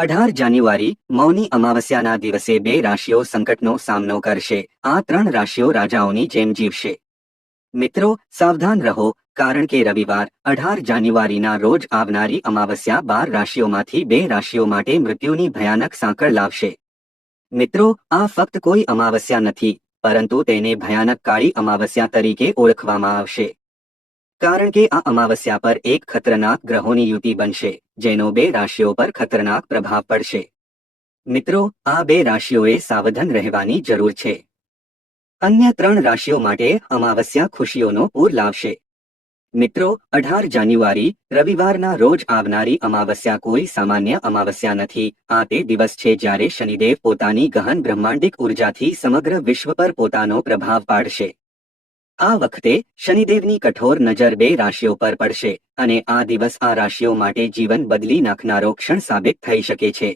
અઢાર જાન્યુઆરી મૌની અમાવસ્યાના દિવસે બે રાશિઓ સંકટનો સામનો કરશે આ ત્રણ રાશિઓ રાજાઓની જેમ જીવશે મિત્રો સાવધાન રહો કારણ કે રવિવાર અઢાર જાન્યુઆરીના રોજ આવનારી અમાવસ્યા બાર રાશિઓમાંથી બે રાશિઓ માટે મૃત્યુની ભયાનક સાંકળ લાવશે મિત્રો આ ફક્ત કોઈ અમાવસ્યા નથી પરંતુ તેને ભયાનક કાળી અમાવસ્યા તરીકે ઓળખવામાં આવશે કારણ કે આ અમાવસ્યા પર એક ખતરનાક ગ્રહોની યુતિ બનશે જેનો બે રાશિઓ પર ખતરનાક પ્રભાવ પડશે મિત્રો આ બે રાશિઓએ સાવધાન રહેવાની જરૂર છે અન્ય ત્રણ રાશિઓ માટે અમાવસ્યા ખુશીઓનો પૂર લાવશે મિત્રો અઢાર જાન્યુઆરી રવિવારના રોજ આવનારી અમાવસ્યા કોઈ સામાન્ય અમાવસ્યા નથી આ તે દિવસ છે જ્યારે શનિદેવ પોતાની ગહન બ્રહ્માંડિક ઉર્જાથી સમગ્ર વિશ્વ પર પોતાનો પ્રભાવ પાડશે આ વખતે શનિદેવની કઠોર નજર બે રાશિઓ પર પડશે અને આ દિવસ આ રાશિઓ માટે જીવન બદલી નાખનારો ક્ષણ સાબિત થઈ શકે છે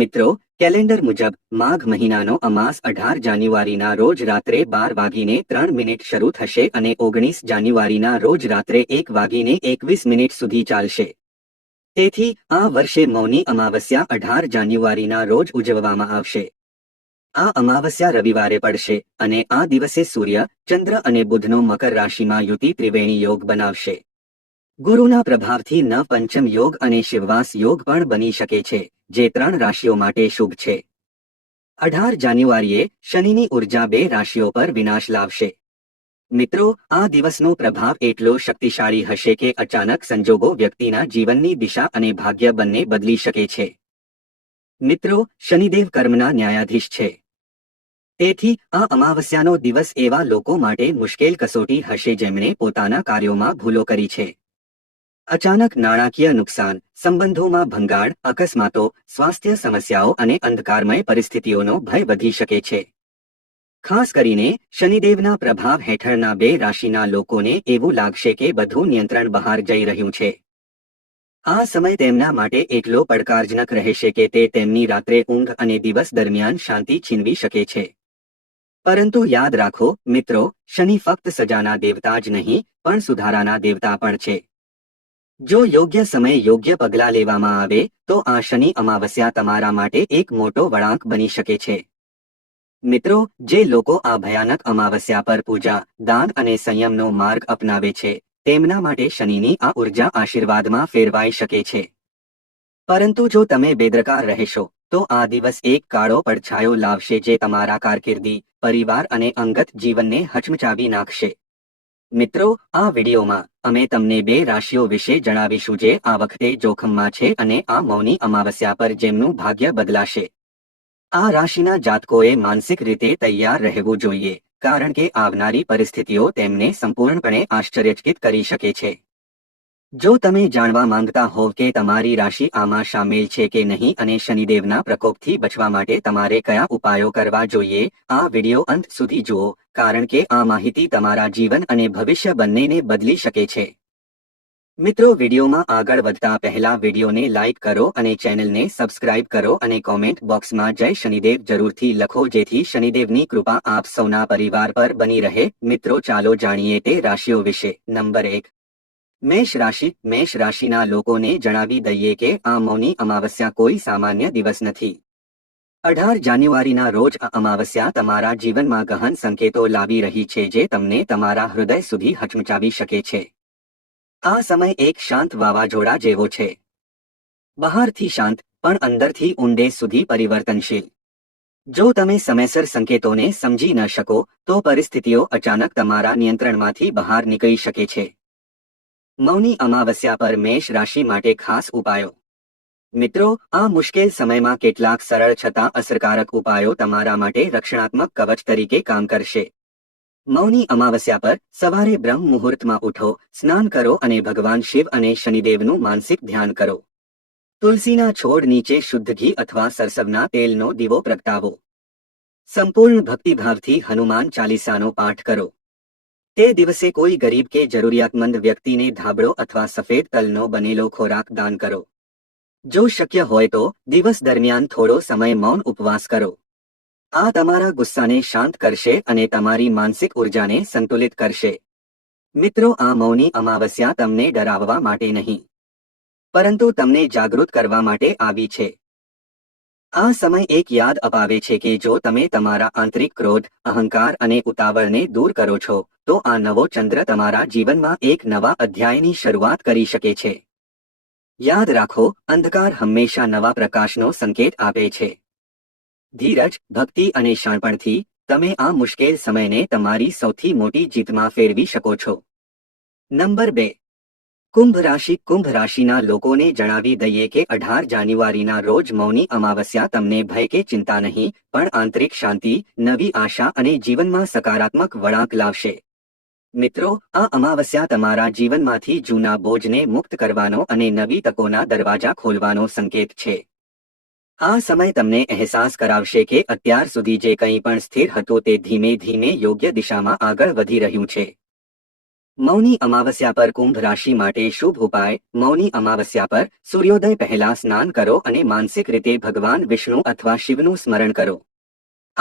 મિત્રો કેલેન્ડર મુજબ માઘ મહિનાનો અમાસ અઢાર જાન્યુઆરીના રોજ રાત્રે બાર વાગીને ત્રણ મિનિટ શરૂ થશે અને ઓગણીસ જાન્યુઆરીના રોજ રાત્રે એક વાગીને એકવીસ મિનિટ સુધી ચાલશે તેથી આ વર્ષે મૌની અમાવસ્યા અઢાર જાન્યુઆરીના રોજ ઉજવવામાં આવશે આ અમાવસ્યા રવિવારે પડશે અને આ દિવસે સૂર્ય ચંદ્ર અને બુધનો મકર રાશિમાં યુતિ ત્રિવેણી યોગ બનાવશે ગુરુના પ્રભાવથી ન પંચમ યોગ અને શિવવાસ યોગ પણ બની શકે છે જે ત્રણ રાશિઓ માટે શુભ છે અઢાર જાન્યુઆરીએ શનિની ઉર્જા બે રાશિઓ પર વિનાશ લાવશે મિત્રો આ દિવસનો પ્રભાવ એટલો શક્તિશાળી હશે કે અચાનક સંજોગો વ્યક્તિના જીવનની દિશા અને ભાગ્ય બંને બદલી શકે છે મિત્રો શનિદેવ કર્મના ન્યાયાધીશ છે તેથી આ અમાવસ્યાનો દિવસ એવા લોકો માટે મુશ્કેલ કસોટી હશે જેમણે પોતાના કાર્યોમાં ભૂલો કરી છે અચાનક નાણાકીય નુકસાન સંબંધોમાં ભંગાણ અકસ્માતો સ્વાસ્થ્ય સમસ્યાઓ અને અંધકારમય પરિસ્થિતિઓનો ભય વધી શકે છે ખાસ કરીને શનિદેવના પ્રભાવ હેઠળના બે રાશિના લોકોને એવું લાગશે કે બધું નિયંત્રણ બહાર જઈ રહ્યું છે આ સમય તેમના માટે એટલો પડકારજનક રહેશે કે તે તેમની રાત્રે ઊંઘ અને દિવસ દરમિયાન શાંતિ છીનવી શકે છે પરંતુ યાદ રાખો મિત્રો શનિ ફક્ત સજાના દેવતા જ નહીં પણ સુધારાના દેવતા પણ છે જો યોગ્ય સમયે યોગ્ય પગલાં લેવામાં આવે તો આ શનિ અમાવસ્યા તમારા માટે એક મોટો વળાંક બની શકે છે મિત્રો જે લોકો આ ભયાનક અમાવસ્યા પર પૂજા દાન અને સંયમનો માર્ગ અપનાવે છે તેમના માટે શનિની આ ઉર્જા આશીર્વાદમાં ફેરવાઈ શકે છે પરંતુ જો તમે બેદરકાર રહેશો તો આ દિવસ એક કાળો પડછાયો લાવશે જે તમારા કારકિર્દી પરિવાર અને અંગત જીવનને હચમચાવી નાખશે મિત્રો આ વિડીયોમાં અમે તમને બે રાશિઓ વિશે જણાવીશું જે આ વખતે જોખમમાં છે અને આ મૌની અમાવસ્યા પર જેમનું ભાગ્ય બદલાશે આ રાશિના જાતકોએ માનસિક રીતે તૈયાર રહેવું જોઈએ કારણ કે આવનારી પરિસ્થિતિઓ તેમને સંપૂર્ણપણે આશ્ચર્યચકિત કરી શકે છે જો તમે જાણવા માંગતા હો કે તમારી રાશિ આમાં સામેલ છે કે નહીં અને શનિદેવના પ્રકોપથી બચવા માટે તમારે કયા ઉપાયો કરવા જોઈએ આ વિડીયો અંત સુધી જુઓ કારણ કે આ માહિતી તમારા જીવન અને ભવિષ્ય બંનેને બદલી શકે છે મિત્રો વિડિયોમાં આગળ વધતા પહેલા વિડીયોને લાઇક કરો અને ચેનલને સબસ્ક્રાઇબ કરો અને કોમેન્ટ બોક્સમાં જય શનિદેવ જરૂરથી લખો જેથી શનિદેવની કૃપા આપ સૌના પરિવાર પર બની રહે મિત્રો ચાલો જાણીએ તે રાશિઓ વિશે નંબર એક મેષ રાશિ મેષ રાશિના લોકોને જણાવી દઈએ કે આ મૌની અમાવસ્યા કોઈ સામાન્ય દિવસ નથી અઢાર જાન્યુઆરીના રોજ આ અમાવસ્યા તમારા જીવનમાં ગહન સંકેતો લાવી રહી છે જે તમને તમારા હૃદય સુધી હચમચાવી શકે છે આ સમય એક શાંત વાવાઝોડા જેવો છે બહારથી શાંત પણ અંદરથી ઊંડે સુધી પરિવર્તનશીલ જો તમે સમયસર સંકેતોને સમજી ન શકો તો પરિસ્થિતિઓ અચાનક તમારા નિયંત્રણમાંથી બહાર નીકળી શકે છે મૌની અમાવસ્યા પર મેષ રાશિ માટે ખાસ ઉપાયો મિત્રો આ મુશ્કેલ સમયમાં કેટલાક સરળ છતાં અસરકારક ઉપાયો તમારા માટે રક્ષણાત્મક કવચ તરીકે કામ કરશે મૌની અમાવસ્યા પર સવારે બ્રહ્મ મુહૂર્તમાં ઉઠો સ્નાન કરો અને ભગવાન શિવ અને શનિદેવનું માનસિક ધ્યાન કરો તુલસીના છોડ નીચે શુદ્ધ ઘી અથવા સરસવના તેલનો દીવો પ્રગટાવો સંપૂર્ણ ભક્તિભાવથી હનુમાન ચાલીસાનો પાઠ કરો તે દિવસે કોઈ ગરીબ કે જરૂરિયાતમંદ વ્યક્તિને ધાબળો અથવા સફેદ તલનો બનેલો ખોરાક દાન કરો જો શક્ય હોય તો દિવસ દરમિયાન થોડો સમય મૌન ઉપવાસ કરો આ તમારા ગુસ્સાને શાંત કરશે અને તમારી માનસિક ઉર્જાને સંતુલિત કરશે મિત્રો આ મૌની અમાવસ્યા તમને ડરાવવા માટે નહીં પરંતુ તમને જાગૃત કરવા માટે આવી છે આ સમય એક યાદ અપાવે છે કે જો તમે તમારા આંતરિક ક્રોધ અહંકાર અને ઉતાવળને દૂર કરો છો તો આ નવો ચંદ્ર તમારા જીવનમાં એક નવા અધ્યાયની શરૂઆત કરી શકે છે યાદ રાખો અંધકાર હંમેશા નવા પ્રકાશનો સંકેત આપે છે ધીરજ ભક્તિ અને શાણપણથી તમે આ મુશ્કેલ સમયને તમારી સૌથી મોટી જીતમાં ફેરવી શકો છો નંબર બે કુંભ રાશિ કુંભ રાશિના લોકોને જણાવી દઈએ કે અઢાર જાન્યુઆરીના રોજ મૌની અમાવસ્યા તમને ભય કે ચિંતા નહીં પણ આંતરિક શાંતિ નવી આશા અને જીવનમાં સકારાત્મક વળાંક લાવશે મિત્રો આ અમાવસ્યા તમારા જીવનમાંથી જૂના બોજને મુક્ત કરવાનો અને નવી તકોના દરવાજા ખોલવાનો સંકેત છે આ સમય તમને અહેસાસ કરાવશે કે અત્યાર સુધી જે કંઈ પણ સ્થિર હતો તે ધીમે ધીમે યોગ્ય દિશામાં આગળ વધી રહ્યું છે મૌની અમાવસ્યા પર કુંભ રાશિ માટે શુભ ઉપાય મૌની અમાવસ્યા પર સૂર્યોદય પહેલા સ્નાન કરો અને માનસિક રીતે ભગવાન વિષ્ણુ અથવા શિવનું સ્મરણ કરો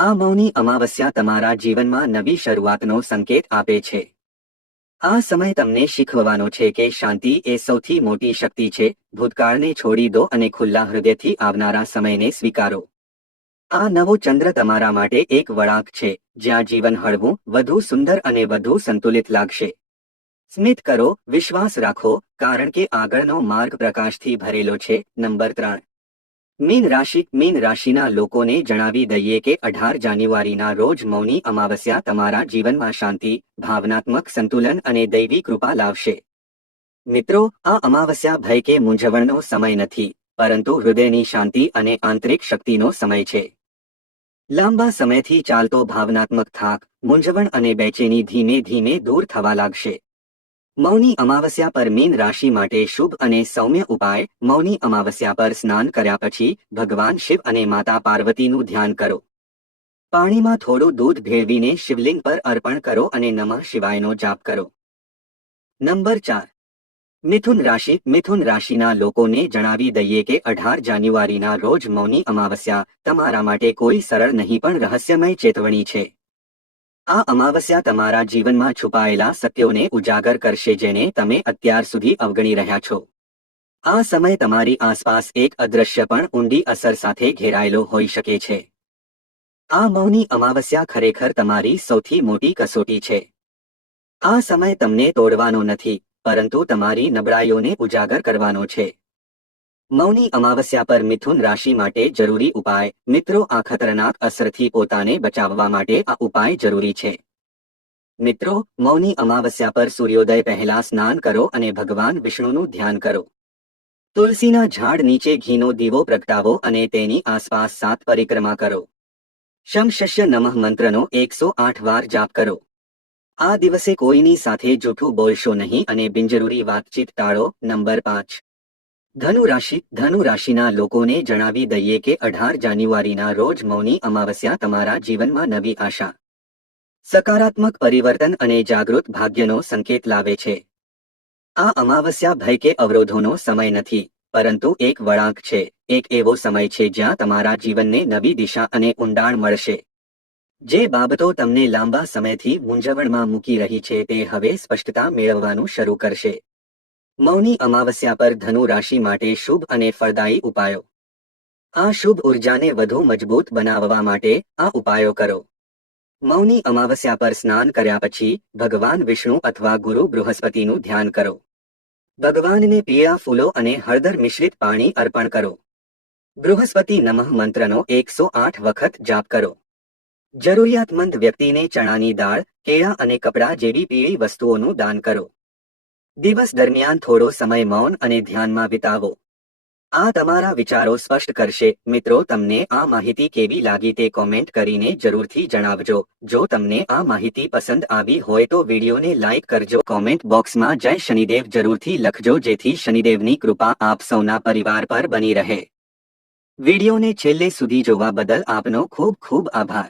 આ મૌની અમાવસ્યા તમારા જીવનમાં નવી શરૂઆતનો સંકેત આપે છે આ સમય તમને શીખવવાનો છે કે શાંતિ એ સૌથી મોટી શક્તિ છે ભૂતકાળને છોડી દો અને ખુલ્લા હૃદયથી આવનારા સમયને સ્વીકારો આ નવો ચંદ્ર તમારા માટે એક વળાંક છે જ્યાં જીવન હળવું વધુ સુંદર અને વધુ સંતુલિત લાગશે સ્મિત કરો વિશ્વાસ રાખો કારણ કે આગળનો માર્ગ પ્રકાશથી ભરેલો છે નંબર ત્રણ મીન રાશિ મીન રાશિના લોકોને જણાવી દઈએ કે અઢાર જાન્યુઆરીના રોજ મૌની અમાવસ્યા તમારા જીવનમાં શાંતિ ભાવનાત્મક સંતુલન અને દૈવી કૃપા લાવશે મિત્રો આ અમાવસ્યા ભય કે મૂંઝવણનો સમય નથી પરંતુ હૃદયની શાંતિ અને આંતરિક શક્તિનો સમય છે લાંબા સમયથી ચાલતો ભાવનાત્મક થાક મૂંઝવણ અને બેચેની ધીમે ધીમે દૂર થવા લાગશે મૌની અમાવસ્યા પર મીન રાશિ માટે શુભ અને સૌમ્ય ઉપાય મૌની અમાવસ્યા પર સ્નાન કર્યા પછી ભગવાન શિવ અને માતા પાર્વતીનું ધ્યાન કરો પાણીમાં થોડું દૂધ ભેળવીને શિવલિંગ પર અર્પણ કરો અને નમઃ શિવાયનો જાપ કરો નંબર ચાર મિથુન રાશિ મિથુન રાશિના લોકોને જણાવી દઈએ કે અઢાર જાન્યુઆરીના રોજ મૌની અમાવસ્યા તમારા માટે કોઈ સરળ નહીં પણ રહસ્યમય ચેતવણી છે આ અમાવસ્યા તમારા જીવનમાં છુપાયેલા સત્યોને ઉજાગર કરશે જેને તમે અત્યાર સુધી અવગણી રહ્યા છો આ સમય તમારી આસપાસ એક અદ્રશ્ય પણ ઊંડી અસર સાથે ઘેરાયેલો હોઈ શકે છે આ મૌની અમાવસ્યા ખરેખર તમારી સૌથી મોટી કસોટી છે આ સમય તમને તોડવાનો નથી પરંતુ તમારી નબળાઈઓને ઉજાગર કરવાનો છે મૌની અમાવસ્યા પર મિથુન રાશિ માટે જરૂરી ઉપાય મિત્રો આ ખતરનાક અસરથી પોતાને બચાવવા માટે આ ઉપાય જરૂરી છે મિત્રો મૌની અમાવસ્યા પર સૂર્યોદય પહેલા સ્નાન કરો અને ભગવાન વિષ્ણુનું ધ્યાન કરો તુલસીના ઝાડ નીચે ઘીનો દીવો પ્રગટાવો અને તેની આસપાસ સાત પરિક્રમા કરો શમશસ્ય નમઃ મંત્રનો એકસો આઠ વાર જાપ કરો આ દિવસે કોઈની સાથે જૂઠું બોલશો નહીં અને બિનજરૂરી વાતચીત ટાળો નંબર પાંચ ધનુ ધનુરાશિના લોકોને જણાવી દઈએ કે અઢાર જાન્યુઆરીના રોજ મૌની અમાવસ્યા તમારા જીવનમાં નવી આશા સકારાત્મક પરિવર્તન અને જાગૃત ભાગ્યનો સંકેત લાવે છે આ અમાવસ્યા ભય કે અવરોધોનો સમય નથી પરંતુ એક વળાંક છે એક એવો સમય છે જ્યાં તમારા જીવનને નવી દિશા અને ઊંડાણ મળશે જે બાબતો તમને લાંબા સમયથી મૂંઝવણમાં મૂકી રહી છે તે હવે સ્પષ્ટતા મેળવવાનું શરૂ કરશે મૌની અમાવસ્યા પર ધનુ રાશિ માટે શુભ અને ફળદાયી ઉપાયો આ શુભ ઉર્જાને વધુ મજબૂત બનાવવા માટે આ ઉપાયો કરો મૌની અમાવસ્યા પર સ્નાન કર્યા પછી ભગવાન વિષ્ણુ અથવા ગુરુ બૃહસ્પતિનું ધ્યાન કરો ભગવાનને પીળા ફૂલો અને હળદર મિશ્રિત પાણી અર્પણ કરો બૃહસ્પતિ નમઃ મંત્રનો એકસો આઠ વખત જાપ કરો જરૂરિયાતમંદ વ્યક્તિને ચણાની દાળ કેળા અને કપડાં જેવી પીળી વસ્તુઓનું દાન કરો દિવસ દરમિયાન થોડો સમય મૌન અને ધ્યાનમાં વિતાવો આ તમારા વિચારો સ્પષ્ટ કરશે મિત્રો તમને આ માહિતી કેવી લાગી તે કોમેન્ટ કરીને જરૂરથી જણાવજો જો તમને આ માહિતી પસંદ આવી હોય તો વિડીયોને લાઇક કરજો કોમેન્ટ બોક્સમાં જય શનિદેવ જરૂરથી લખજો જેથી શનિદેવની કૃપા આપ સૌના પરિવાર પર બની રહે વિડીયોને છેલ્લે સુધી જોવા બદલ આપનો ખૂબ ખૂબ આભાર